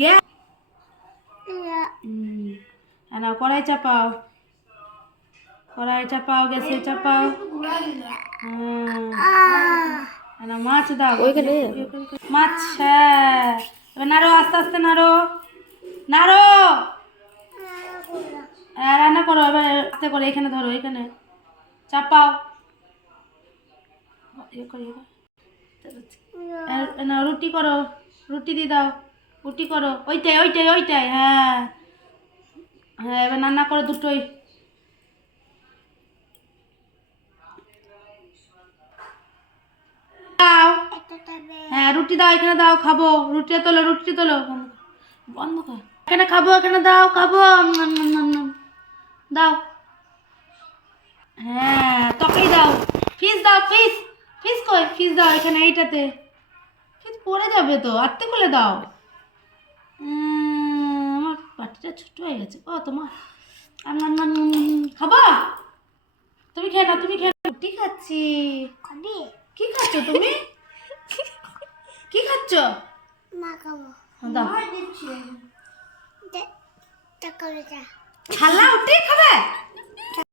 Gas না কড়াই চাপাও, কড়াই চাপাও, গ্যাসে চাপাও। না মাছ দাও ওইখানে, মাছ। হ্যাঁ এবার নাড়ো, আস্তে আস্তে নাড়ো, নাড়ো। রান্না করো এবার আস্তে করে, এখানে ধরো, এখানে চাপাও। না রুটি করো, রুটি দিয়ে দাও, রুটি করো। ওইটাই ওইটাই ওইটাই, হ্যাঁ হ্যাঁ এবার রান্না করো দুটোই। দাও, হ্যাঁ রুটি দাও, এখানে দাও, খাবো। রুটিটা তোলো, রুটি তোলো, বন্ধ কর। এখানে খাবো, এখানে দাও, খাবো। দাও, হ্যাঁ তোকেই দাও। ফিস দাও, ফিস, ফিস কই, ফিস দাও এখানে, এইটাতে। ফিস পড়ে যাবে তো, আত্তে খুলে দাও। আমার বাটিটা ছোট হয়ে গেছে ও তোমার। খাবা? তুমি খেয়ে নাও, তুমি খেয়ে নাও। রুটি খাচ্ছি। কি খাচ্ছ তুমি? কি খাচ্ছ? দাও। খালা উঠে খাবে?